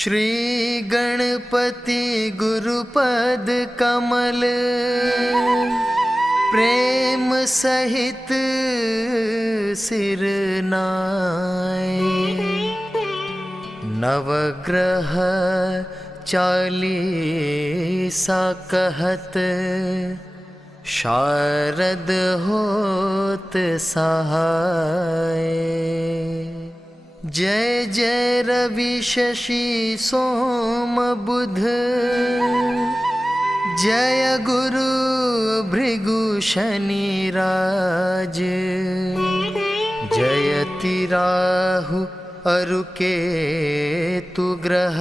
श्री गणपति गुरुपद कमल प्रेम सहित सिर नाय। नवग्रह 40 कहत शारद होत सहाय। जय जय रवि शशि सोम बुध, जय गुरु भृगु शनि राज। जयति राहु अरु केतु ग्रह,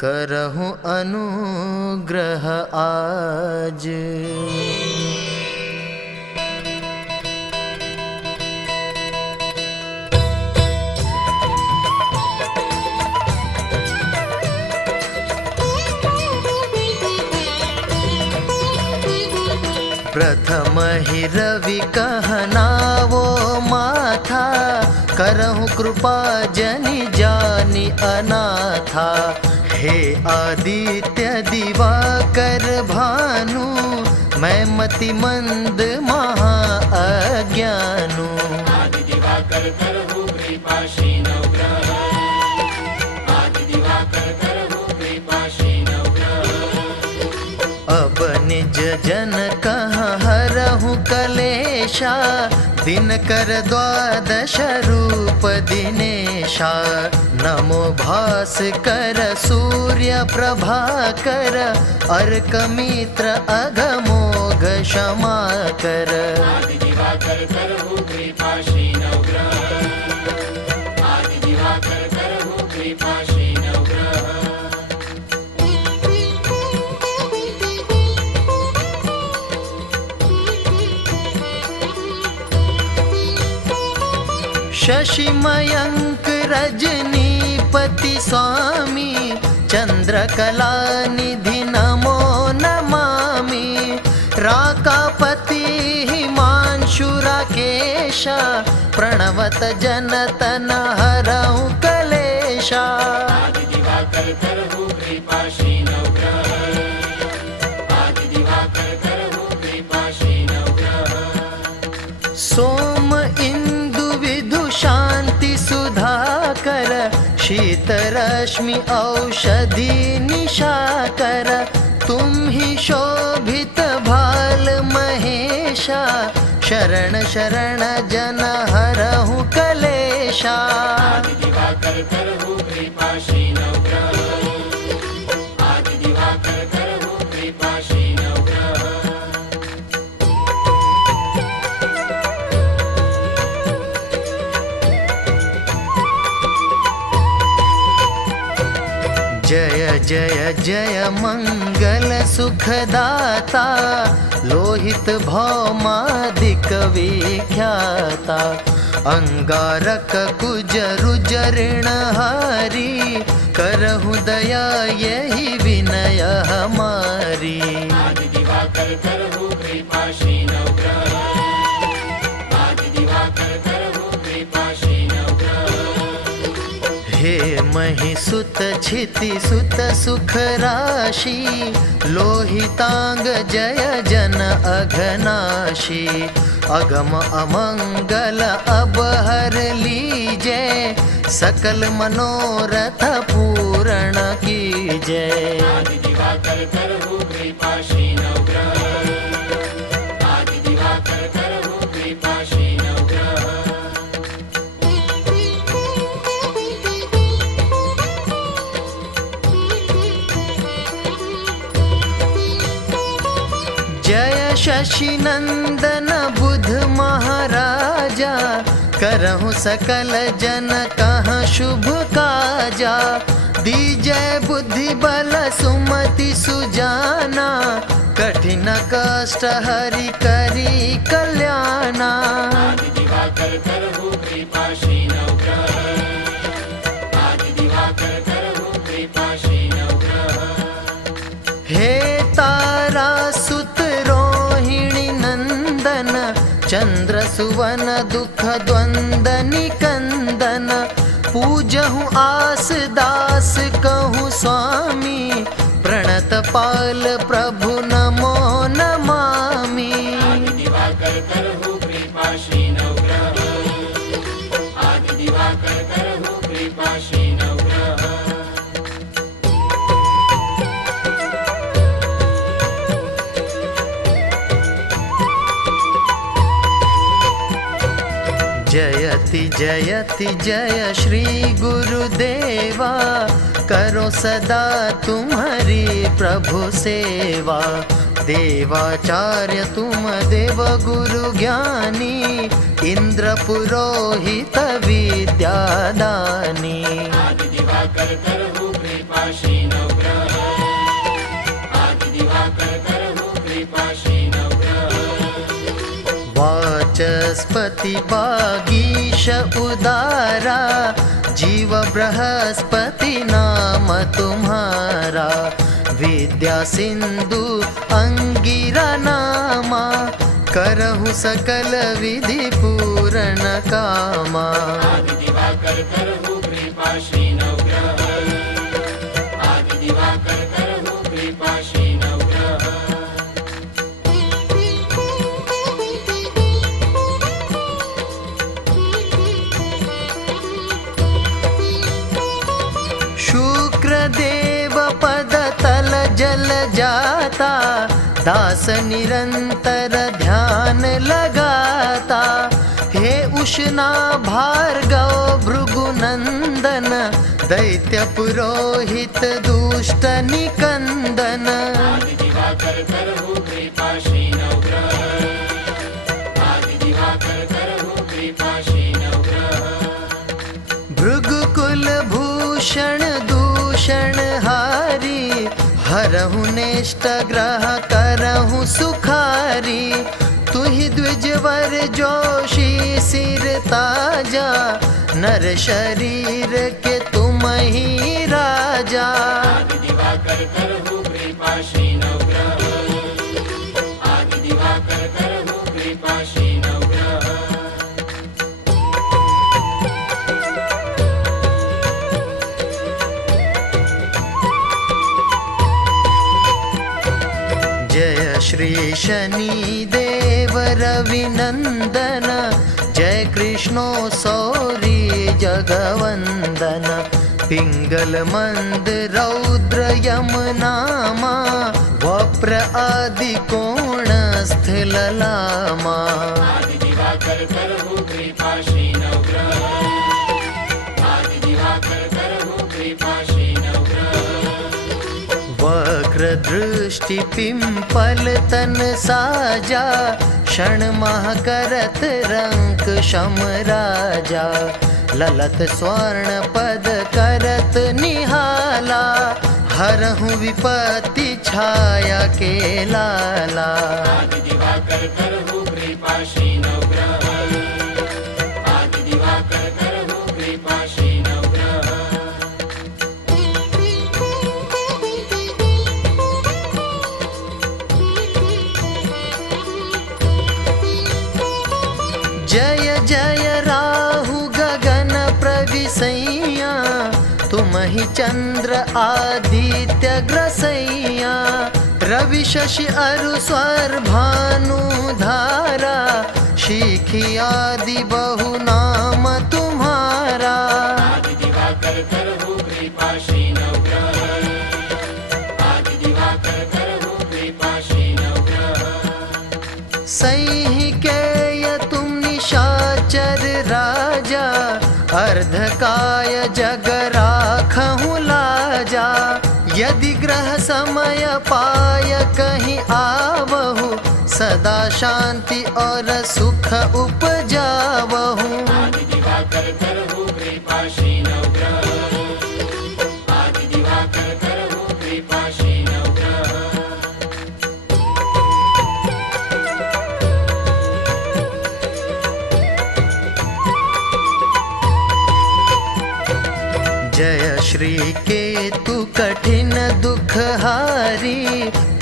करहु अनुग्रह आज। प्रथम ही रवि कहनावो माथा, करहु कृपा जनि जानि अनाथा। हे आदित्य दिवाकर भानु, मैं मति मंद महा अज्ञानु। आदि दिवाकर करहु कृपा शीनौ ग्रह, आदि दिवाकर करहु कृपा शीनौ ग्रह। अब निज जन कहाँ हरहु कलेशा, दिन कर 12 रूप दिनेशा। नमो भास्कर सूर्य प्रभाकर, अर्क मित्र अघमोघ क्षमा कर। आदि दिवाकर करहु कृपा शीनौ ग्रह, आदि दिवाकर करहु कृपा शीनौ ग्रह। शशि मयंक रजनीपति स्वामी, चंद्रकला निधि नमो नमामि। राकापति हिमांशु राकेशा, प्रणवत जनतन हरहु कलेशा। आदि दिवाकर करहु कृपा शीनौ ग्रह, आदि दिवाकर करहु कृपा शीनौ ग्रह। सोम इंदु विधु शांति सुधाकर, शीत रश्मि औषधि निशाकर। तुम ही शोभित भाल महेशा, शरण शरण जन हरहु कलेशा। आदि दिवाकर करहु कृपा शीनौ ग्रह, आदि दिवाकर करहु कृपा शीनौ ग्रह। जय जय जय मंगल सुखदाता, लोहित भौमादिक विख्याता। अंगारक कुज रुजऋणहारी, करहु दया यही विनय हमारी। आदि दिवाकर करहु कृपा शीनौ ग्रह, आदि दिवाकर करहु कृपा शीनौ ग्रह। हे मही सुत क्षिति सुत सुख राशि, लोहितांग जय जन अघनाशी। अगम अमंगल अब हर लीजे, सकल मनोरथ पूर्ण कीजय। आदि दिवाकर करहु कृपा शीनौ ग्रह, आदि दिवाकर करहु कृपा शीनौ ग्रह। जय शशि नंदन बुध महाराजा, करहु सकल जन कहाँ शुभ काजा। दीजय बुद्धि बल सुमति सुजाना, कठिन कष्ट हरि करी कल्याणा। आदि दिवाकर करहु कृपा शीनौ ग्रह, आदि दिवाकर करहु कृपा शीनौ ग्रह। हे तारा सुत रोहिणी नंदन, चंद्र सुवन दुख द्वंद निकंदन। पूजहूँ आस दास कहूँ स्वामी, प्रणत पाल प्रभु नमो नमामि। आदि दिवाकर करहु कृपाशीन ग्रह, आदि दिवाकर करहु कृपाशीन ग्रह। जयति जयति जय श्री गुरुदेवा, करो सदा तुम्हारी प्रभु सेवा। देवाचार्य तुम देव गुरु ज्ञानी, इंद्र पुरोहित विद्यादानी। आदि दिवाकर करहु कृपाशीन ग्रह, आदि दिवाकर करहु कृपाशीन ग्रह। वाचस्पति वागीश उदारा, जीव बृहस्पति नाम तुम्हारा। विद्या सिंधु अंगिरा नामा, करहु सकल विधि पूर्ण कामा। आदि दिवाकर करहु कृपाशीन ग्रह, आदि दिवाकर करहु कृपाशीन ग्रह। शुक्रदेव पद तल जल जाता, दास निरंतर ध्यान लगाता। हे उष्णा भार्गव भृगुनंदन, दैत्य पुरोहित दुष्ट निकंदन। आदि दिवाकर करहु कृपाशीन ग्रह, आदि दिवाकर करहु कृपाशीन ग्रह। भृगुकुल भूषण दूषण हारी, हरहु नेष्ट ग्रह करहु सुखारी। तुहि द्विजवर जोशी सिर ताजा, नर शरीर के तुम ही राजा। आदि दिवाकर करहु कृपाशीन ग्रह, आदि दिवाकर करहु कृपाशीन ग्रह। जय श्री शनि देव रविनंदन, जय कृष्णो सौरी जगवंदन। पिंगल मंद रौद्र यम नामा, वप्र आदि कोण स्थिल लामा। आदि दिवाकर करहु कृपाशीन ग्रह, आदि दिवाकर करहु कृपाशीन ग्रह। वक्र दृष्टि पिंपल तन साजा, क्षण माह करत रंक शम राजा। ललत स्वर्ण पद करत निहाला, हरहु विपत्ति छाया के लाला। आदि दिवाकर करहु कृपाशीन ग्रह, आदि दिवाकर करहु कृपाशीन ग्रह। जय जय राहु गगन प्रविसैया, तुम ही चंद्र आदित्य ग्रसैया। रवि शशि अरु स्वर भानु धारा, शिखी आदि बहु नाम तुम्हारा। आदि दिवाकर करहु कृपाशीन ग्रह, आदि दिवाकर करहु कृपाशीन ग्रह। सही केय तुम निशाचर राजा, अर्धकाय जग राखहु लाजा। यदि ग्रह समय पाय कहीं आवहु, सदा शांति और सुख उपजावहु। आदि दिवाकर करहु कृपाशीन ग्रह, आदि दिवाकर करहु कृपाशीन ग्रह। जय श्री केतु कठिन दुख हारी,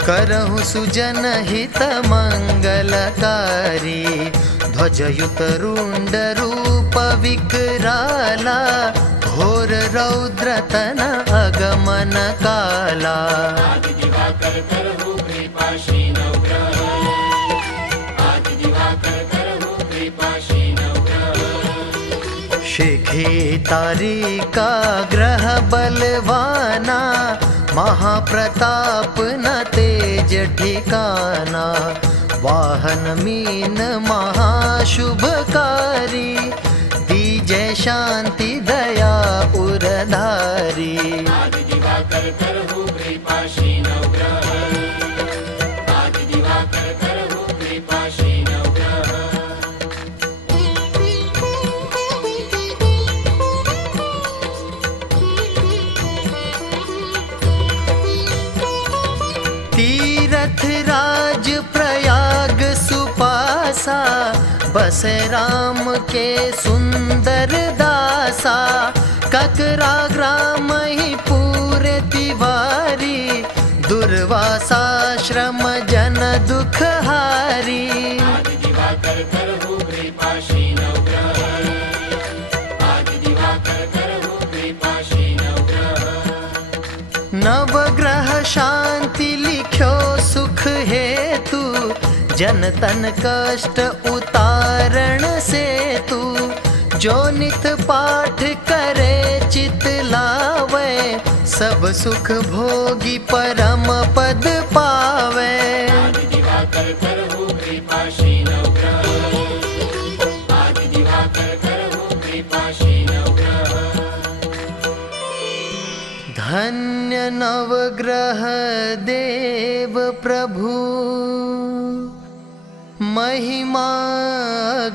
करहु सुजन हित मंगलकारी। ध्वजयुत रुंड रूप विकराला, रतन अगमन काला। आदि दिवाकर करहु कृपाशी नवग्रह, आदि दिवाकर करहु कृपाशी नवग्रह। शिखी तारिका ग्रह बलवाना, महाप्रताप न तेज ठिकाना। वाहन मीन महाशुभकारी, दीजय शांति दया उरधारी। आदि दिवाकर करहु कृपाशी नवग्रह, आदि दिवाकर करहु कृपाशी नवग्रह। तीरथ राज प्रयाग सुपासा, बसे राम के सुंदर दासा। ककरा ग्राम ही पूरे तिवारी, दुर्वासा श्रम जन दुख हारी। आदि दिवाकर करहु कृपाशी नवग्रह, आदि दिवाकर करहु कृपाशी नवग्रह। नवग्रह शांति लिख्यो सुख हेतु, जन तन कष्ट उतारण से तू। जो नित पाठ करे चित लावे, सब सुख भोगी परम पद पावे। आदि दिवाकर करहु कृपाशी नवग्रह, आदि दिवाकर करहु कृपाशी नवग्रह। धन्य नवग्रह देव प्रभु, महिमा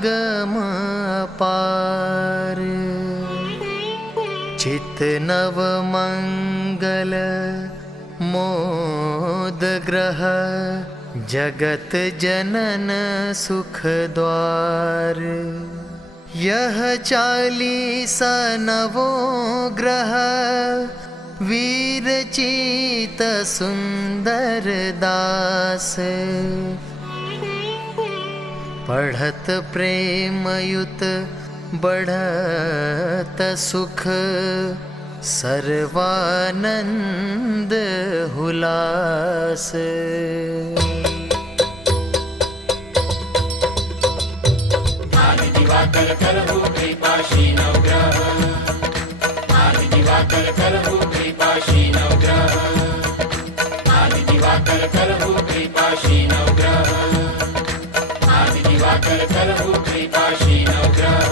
गम अपार। चित नव मंगल मोद ग्रह, जगत जनन सुख द्वार। यह 40 नवो ग्रह, वीर चित सुंदर दास। पढ़त प्रेमयुत बढ़त सुख, सर्वानंद हुलास। आदि दिवाकर करहु कृपाशी नवग्रह, आदि दिवाकर करहु कृपाशी नवग्रह। आदि दिवाकर करहु कृपाशी नवग्रह, आदि दिवाकर करहु कृपाशी नवग्रह।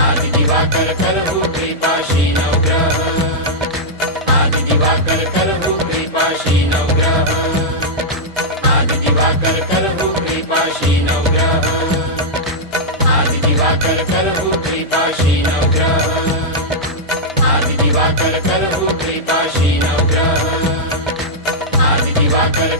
आदि दिवाकर करहु कृपाशी नवग्रह, आदि दिवाकर करहु कृपाशी नवग्रह। आदि दिवाकर करहु कृपाशी नवग्रह, आदि दिवाकर करहु कृपाशी नवग्रह। आदि दिवाकर करहु कृपाशी नवग्रह, आदि दिवाकर